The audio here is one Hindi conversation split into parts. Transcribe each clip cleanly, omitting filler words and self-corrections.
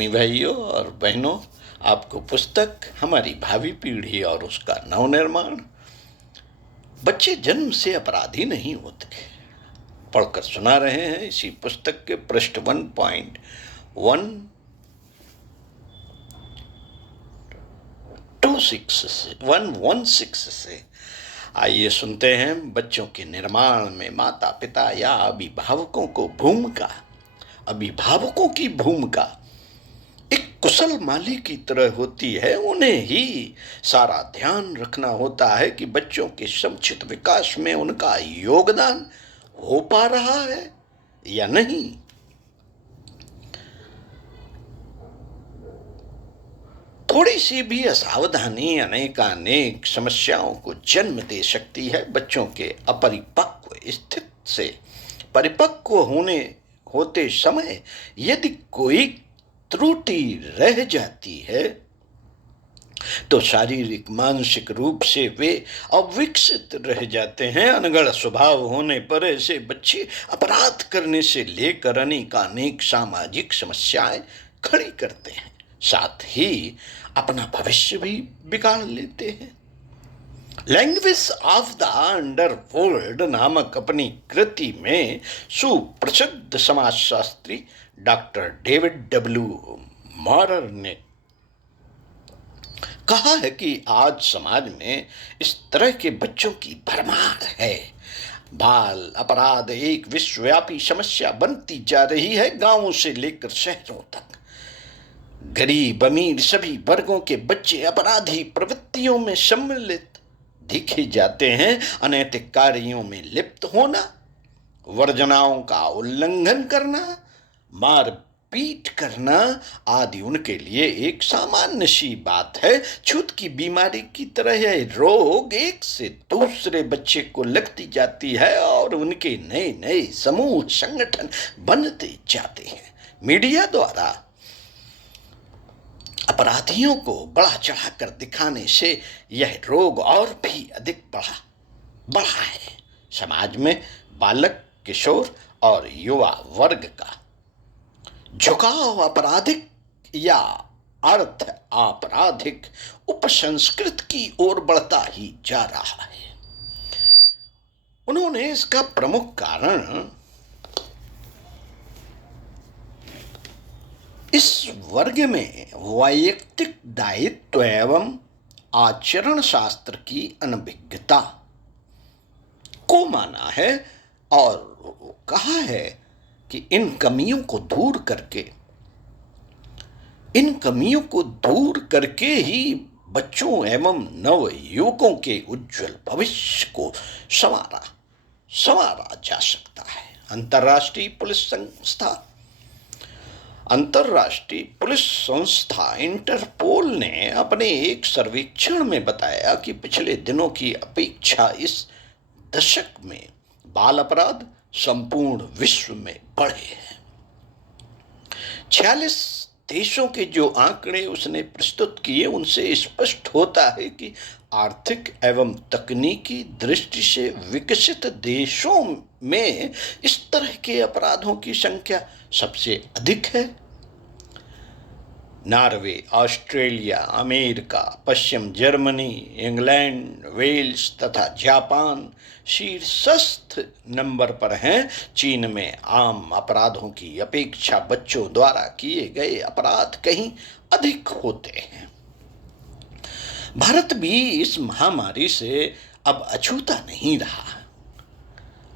आत्मीय भाइयों और बहनों, आपको पुस्तक हमारी भावी पीढ़ी और उसका नवनिर्माण। बच्चे जन्म से अपराधी नहीं होते पढ़कर सुना रहे हैं इसी पुस्तक के पृष्ठ 1.116 से। आइए सुनते हैं बच्चों के निर्माण में माता पिता या अभिभावकों की भूमिका एक कुशल माली की तरह होती है। उन्हें ही सारा ध्यान रखना होता है कि बच्चों के समुचित विकास में उनका योगदान हो पा रहा है या नहीं। थोड़ी सी भी असावधानी अनेकानेक समस्याओं को जन्म दे सकती है। बच्चों के अपरिपक्व स्थिति से परिपक्व होते समय यदि कोई त्रुटि रह जाती है तो शारीरिक मानसिक रूप से वे अविकसित रह जाते हैं। अनगढ़ स्वभाव होने पर ऐसे बच्चे अपराध करने से लेकर अनेक सामाजिक समस्याएं खड़ी करते हैं, साथ ही अपना भविष्य भी बिगाड़ लेते हैं। लैंग्वेज ऑफ द अंडरवर्ल्ड नामक अपनी कृति में सुप्रसिद्ध समाजशास्त्री डॉक्टर डेविड डब्ल्यू मॉरर ने कहा है कि आज समाज में इस तरह के बच्चों की भरमार है। बाल अपराध एक विश्वव्यापी समस्या बनती जा रही है। गांवों से लेकर शहरों तक गरीब अमीर सभी वर्गों के बच्चे अपराधी प्रवृत्तियों में सम्मिलित देखे जाते हैं। अनैतिक कार्यों में लिप्त होना, वर्जनाओं का उल्लंघन करना, मारपीट करना आदि उनके लिए एक सामान्य सी बात है। छूत की बीमारी की तरह यह रोग एक से दूसरे बच्चे को लगती जाती है और उनके नए नए समूह संगठन बनते जाते हैं। मीडिया द्वारा अपराधियों को बढ़ा चढ़ाकर दिखाने से यह रोग और भी अधिक बढ़ा है। समाज में बालक, किशोर और युवा वर्ग का झुकाव आपराधिक या अर्ध आपराधिक उपसंस्कृत की ओर बढ़ता ही जा रहा है। उन्होंने इसका प्रमुख कारण इस वर्ग में वैयक्तिक दायित्व एवं आचरण शास्त्र की अनभिज्ञता को माना है और कहा है कि इन कमियों को दूर करके ही बच्चों एवं नव युवकों के उज्जवल भविष्य को संवारा जा सकता है। अंतर्राष्ट्रीय पुलिस संस्था इंटरपोल ने अपने एक सर्वेक्षण में बताया कि पिछले दिनों की अपेक्षा इस दशक में बाल अपराध संपूर्ण विश्व में बढ़े हैं। 46 देशों के जो आंकड़े उसने प्रस्तुत किए उनसे स्पष्ट होता है कि आर्थिक एवं तकनीकी दृष्टि से विकसित देशों में इस तरह के अपराधों की संख्या सबसे अधिक है। नॉर्वे, ऑस्ट्रेलिया, अमेरिका, पश्चिम जर्मनी, इंग्लैंड, वेल्स तथा जापान शीर्षस्थ नंबर पर हैं। चीन में आम अपराधों की अपेक्षा बच्चों द्वारा किए गए अपराध कहीं अधिक होते हैं। भारत भी इस महामारी से अब अछूता नहीं रहा।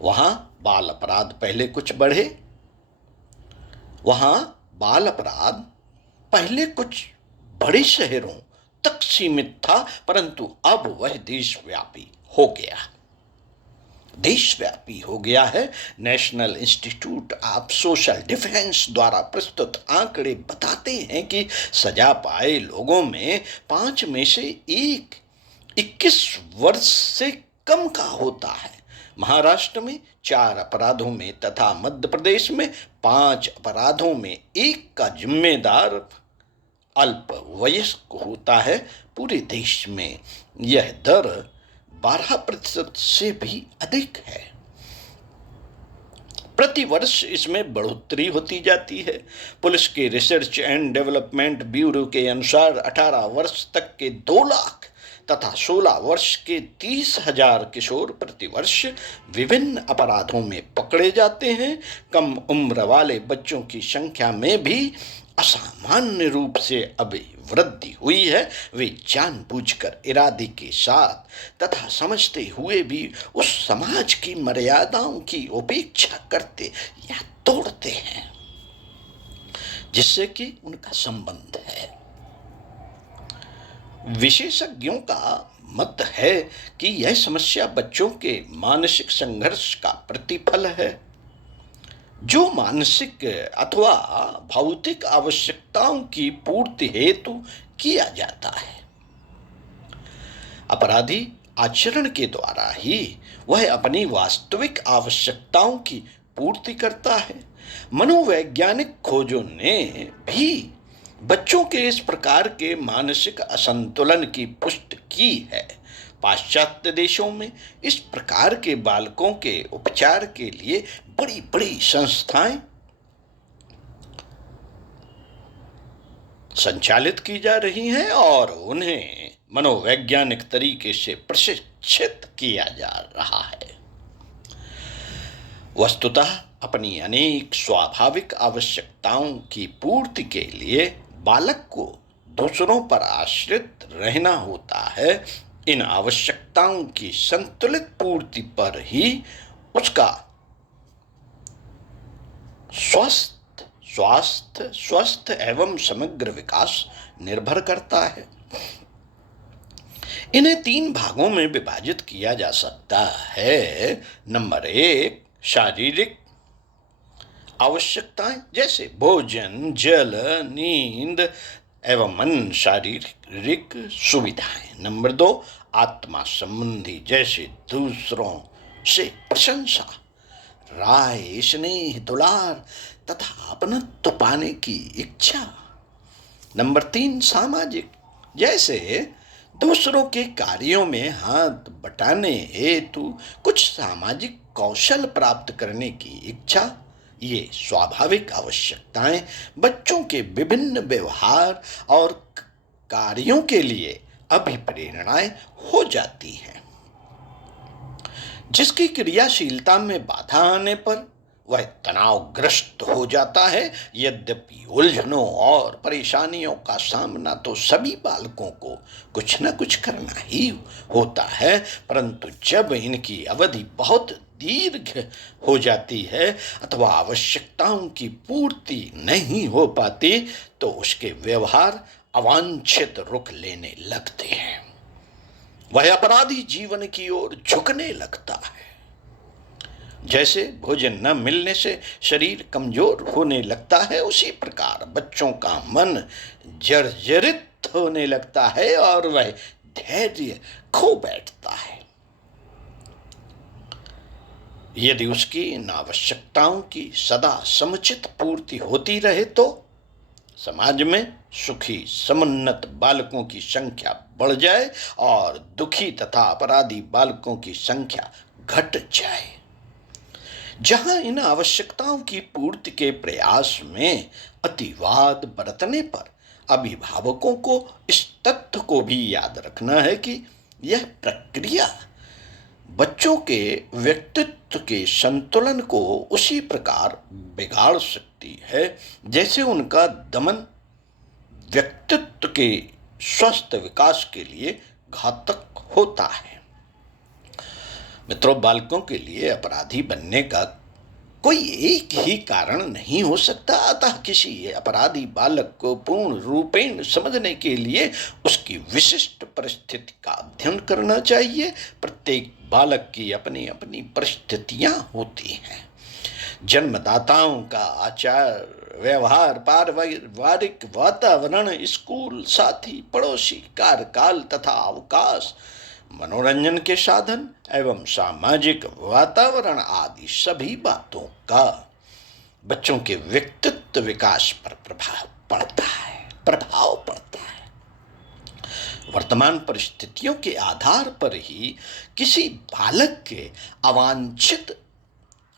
वहां बाल अपराध पहले कुछ बढ़े, पहले कुछ बड़े शहरों तक सीमित था, परंतु अब वह देशव्यापी हो गया है। National institute of social defence द्वारा प्रस्तुत आंकड़े बताते हैं कि सजा पाए लोगों में 5 में से 21 वर्ष से कम का होता है। महाराष्ट्र में 4 अपराधों में तथा मध्य प्रदेश में 5 अपराधों में 1 का जिम्मेदार अल्पवयस्क होता है। पूरे देश में यह दर 12% से भी अधिक है। प्रतिवर्ष इसमें बढ़ोतरी होती जाती है। पुलिस के रिसर्च एंड डेवलपमेंट ब्यूरो के अनुसार 18 वर्ष तक के 2 लाख तथा 16 वर्ष के 30,000 किशोर प्रतिवर्ष विभिन्न अपराधों में पकड़े जाते हैं। कम उम्र वाले बच्चों की संख्या में भी असामान्य रूप से अभी वृद्धि हुई है। वे जानबूझकर इरादे के साथ तथा समझते हुए भी उस समाज की मर्यादाओं की उपेक्षा करते या तोड़ते हैं जिससे कि उनका संबंध है। विशेषज्ञों का मत है कि यह समस्या बच्चों के मानसिक संघर्ष का प्रतिफल है जो मानसिक अथवा भौतिक आवश्यकताओं की पूर्ति हेतु किया जाता है। अपराधी आचरण के द्वारा ही वह अपनी वास्तविक आवश्यकताओं की पूर्ति करता है। मनोवैज्ञानिक खोजों ने भी बच्चों के इस प्रकार के मानसिक असंतुलन की पुष्टि की है। पाश्चात्य देशों में इस प्रकार के बालकों के उपचार के लिए बड़ी बड़ी संस्थाएं संचालित की जा रही हैं और उन्हें मनोवैज्ञानिक तरीके से प्रशिक्षित किया जा रहा है। वस्तुतः अपनी अनेक स्वाभाविक आवश्यकताओं की पूर्ति के लिए बालक को दूसरों पर आश्रित रहना होता है। इन आवश्यकताओं की संतुलित पूर्ति पर ही उसका स्वस्थ एवं समग्र विकास निर्भर करता है। इन्हें 3 भागों में विभाजित किया जा सकता है। नंबर 1, शारीरिक आवश्यकताएं जैसे भोजन, जल, नींद एवं अन्य शारीरिक सुविधाएं। नंबर 2, आत्मा संबंधी जैसे दूसरों से प्रशंसा, राय, स्नेह, दुलार तथा अपनत्व पाने की इच्छा। नंबर 3, सामाजिक जैसे दूसरों के कार्यों में हाथ बटाने हेतु कुछ सामाजिक कौशल प्राप्त करने की इच्छा। ये स्वाभाविक आवश्यकताएं बच्चों के विभिन्न व्यवहार और कार्यों के लिए अभिप्रेरणाएं हो जाती हैं, जिसकी क्रियाशीलता में बाधा आने पर वह तनावग्रस्त हो जाता है। यद्यपि उलझनों और परेशानियों का सामना तो सभी बालकों को कुछ न कुछ करना ही होता है, परंतु जब इनकी अवधि बहुत दीर्घ हो जाती है अथवा आवश्यकताओं की पूर्ति नहीं हो पाती तो उसके व्यवहार अवांछित रुख लेने लगते हैं। वह अपराधी जीवन की ओर झुकने लगता है। जैसे भोजन न मिलने से शरीर कमजोर होने लगता है, उसी प्रकार बच्चों का मन जर्जरित होने लगता है और वह धैर्य खो बैठता है। यदि उसकी इन आवश्यकताओं की सदा समुचित पूर्ति होती रहे तो समाज में सुखी समुन्नत बालकों की संख्या बढ़ जाए और दुखी तथा अपराधी बालकों की संख्या घट जाए। जहां इन आवश्यकताओं की पूर्ति के प्रयास में अतिवाद बरतने पर अभिभावकों को इस तथ्य को भी याद रखना है कि यह प्रक्रिया बच्चों के व्यक्तित्व के संतुलन को उसी प्रकार बिगाड़ सकती है जैसे उनका दमन व्यक्तित्व के स्वस्थ विकास के लिए घातक होता है। मित्रों, बालकों के लिए अपराधी बनने का कोई एक ही कारण नहीं हो सकता, अतः किसी अपराधी बालक को पूर्ण रूपेण समझने के लिए उसकी विशिष्ट परिस्थिति का अध्ययन करना चाहिए। प्रत्येक बालक की अपनी अपनी परिस्थितियां होती हैं। जन्मदाताओं का आचार व्यवहार, पारिवारिक वातावरण, स्कूल, साथी, पड़ोसी, कार्यकाल तथा अवकाश, मनोरंजन के साधन एवं सामाजिक वातावरण आदि सभी बातों का बच्चों के व्यक्तित्व विकास पर प्रभाव पड़ता है। वर्तमान परिस्थितियों के आधार पर ही किसी बालक के अवांछित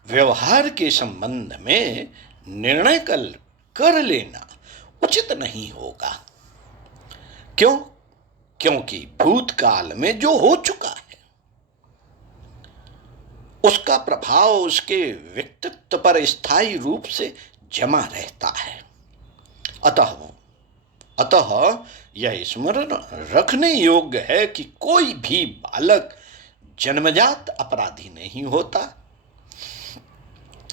व्यवहार के संबंध में निर्णय कर लेना उचित नहीं होगा। क्यों? क्योंकि भूतकाल में जो हो चुका है उसका प्रभाव उसके व्यक्तित्व पर स्थायी रूप से जमा रहता है। अतः यह स्मरण रखने योग्य है कि कोई भी बालक जन्मजात अपराधी नहीं होता।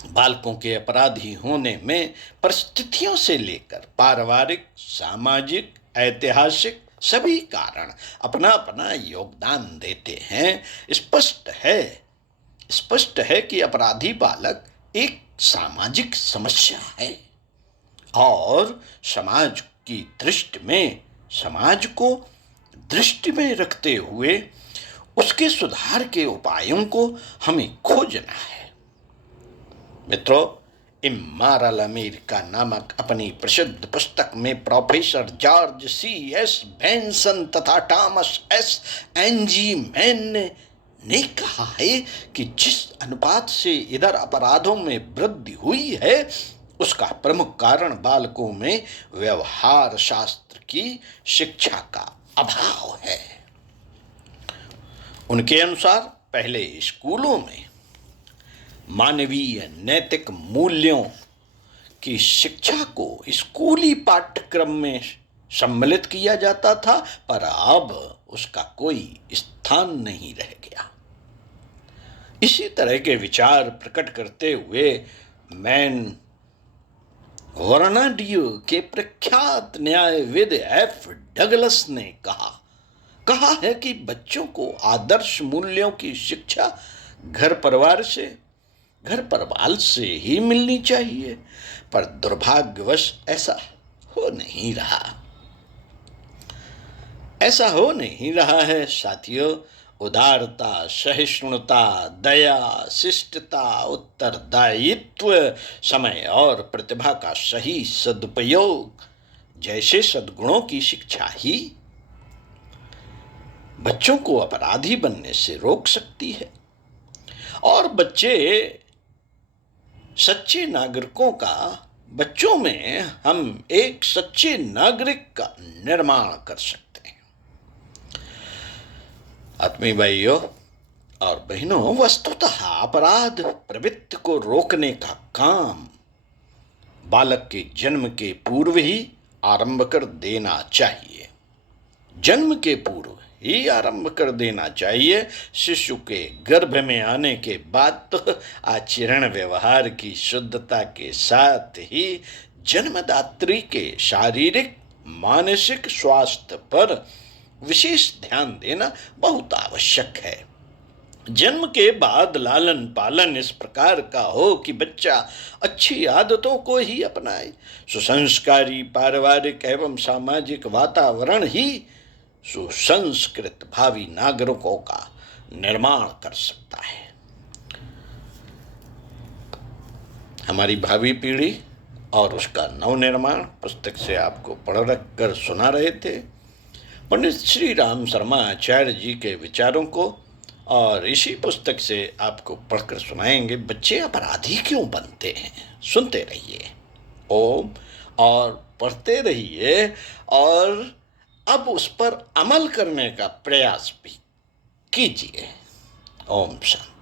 बालकों के अपराधी होने में परिस्थितियों से लेकर पारिवारिक, सामाजिक, ऐतिहासिक सभी कारण अपना अपना योगदान देते हैं। स्पष्ट है कि अपराधी बालक एक सामाजिक समस्या है और समाज को दृष्टि में रखते हुए उसके सुधार के उपायों को हमें खोजना है। मित्रों, इम्मॉरल अमेरिका नामक अपनी प्रसिद्ध पुस्तक में professor George C S Benson तथा थॉमस एस एनजी मैन ने कहा है कि जिस अनुपात से इधर अपराधों में वृद्धि हुई है उसका प्रमुख कारण बालकों में व्यवहार शास्त्र की शिक्षा का अभाव है। उनके अनुसार पहले स्कूलों में मानवीय नैतिक मूल्यों की शिक्षा को स्कूली पाठ्यक्रम में सम्मिलित किया जाता था, पर अब उसका कोई स्थान नहीं रह गया। इसी तरह के विचार प्रकट करते हुए मैन वर्नाडियो के प्रख्यात न्यायविद एफ डगलस ने कहा है कि बच्चों को आदर्श मूल्यों की शिक्षा घर परिवार से ही मिलनी चाहिए, पर दुर्भाग्यवश ऐसा हो नहीं रहा है। साथियों, उदारता, सहिष्णुता, दया, शिष्टता, उत्तरदायित्व, समय और प्रतिभा का सही सदुपयोग जैसे सद्गुणों की शिक्षा ही बच्चों को अपराधी बनने से रोक सकती है और बच्चों में हम एक सच्चे नागरिक का निर्माण कर सकते हैं। आत्मीय भाइयों और बहनों, वस्तुतः अपराध प्रवृत्ति को रोकने का काम बालक के जन्म के पूर्व ही आरंभ कर देना चाहिए। शिशु के गर्भ में आने के बाद तो आचरण व्यवहार की शुद्धता के साथ ही जन्मदात्री के शारीरिक मानसिक स्वास्थ्य पर विशेष ध्यान देना बहुत आवश्यक है। जन्म के बाद लालन पालन इस प्रकार का हो कि बच्चा अच्छी आदतों को ही अपनाए। सुसंस्कारी पारिवारिक एवं सामाजिक वातावरण ही सुसंस्कृत भावी नागरिकों का निर्माण कर सकता है। हमारी भावी पीढ़ी और उसका नवनिर्माण पुस्तक से आपको पढ़ रख कर सुना रहे थे पंडित श्री राम शर्मा आचार्य जी के विचारों को, और इसी पुस्तक से आपको पढ़कर सुनाएंगे बच्चे अपराधी क्यों बनते हैं। सुनते रहिए ओम और पढ़ते रहिए और अब उस पर अमल करने का प्रयास भी कीजिए। ओम शांति।